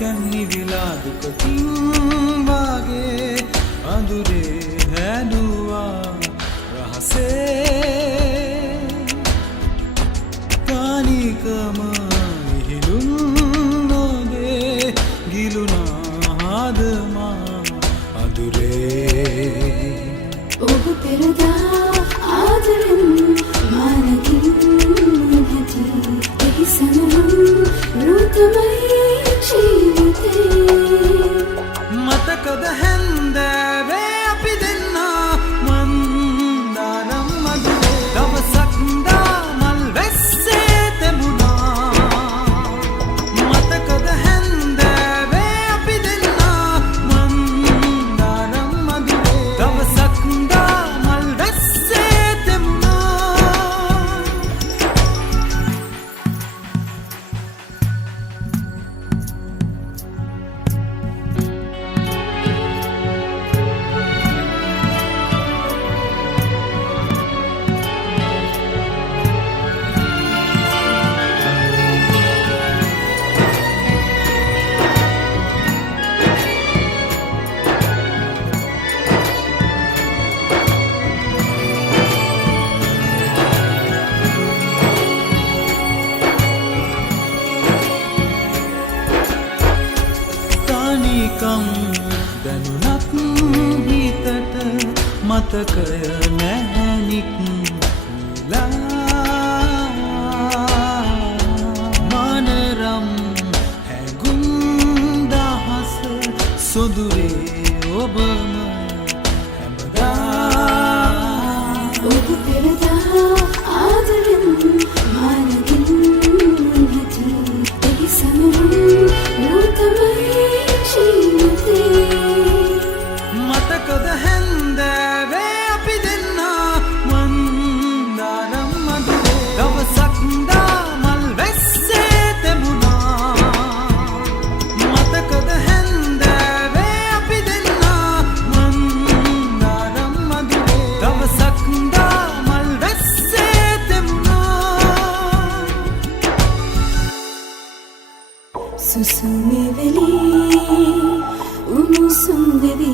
කැන්නි විලා දුකකින් වාගේ අඳුරේ හැදුවා රහසේ කානිකම ඉහිලුම් නොගේ ගිලුනා ආදමා අඳුරේ ඔබ පෙරදා ආදරෙන් මානකින් නැති එහි සමරුම් රුතමයි ජීවිතේ මතකද හැන්දෑවේ අපි දෙන්නා මන්දාරම් මදුවේ දවසක් දාමල් වැස්සේ තෙමුණා මතකද හැන්දෑවේ අපි දෙන්නා මන්දාරම් මදුවේ දවසක් දාමල් වැස්සේ තෙමුණා නිකම් දැනුනත් හිතට මතකය නැහැනික් මානරම් හැගුම් දහස සොදුරේ ඔබම හැමදා ඔබ පෙරදා ආදරෙන් මානකින් නැති එහි සමරුම් රුතමයි මතකද හැන්දෑවේ අපි දෙන්නා මන්දාරම් මදුවේ දවසක් දාමල් වැස්සේ තෙමුණා මතකද හැන්දෑවේ අපි දෙන්නා මන්දාරම් මදුවේ දවසක් දාමල් වැස්සේ තෙමුණා සුසුමේ වෙලී උණුසුම් වෙවි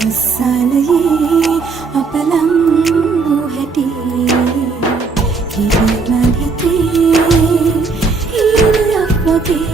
වස්සාලයේ අපලම් වූ හැටි හිරවල් හිතේ හිරයක් වගේ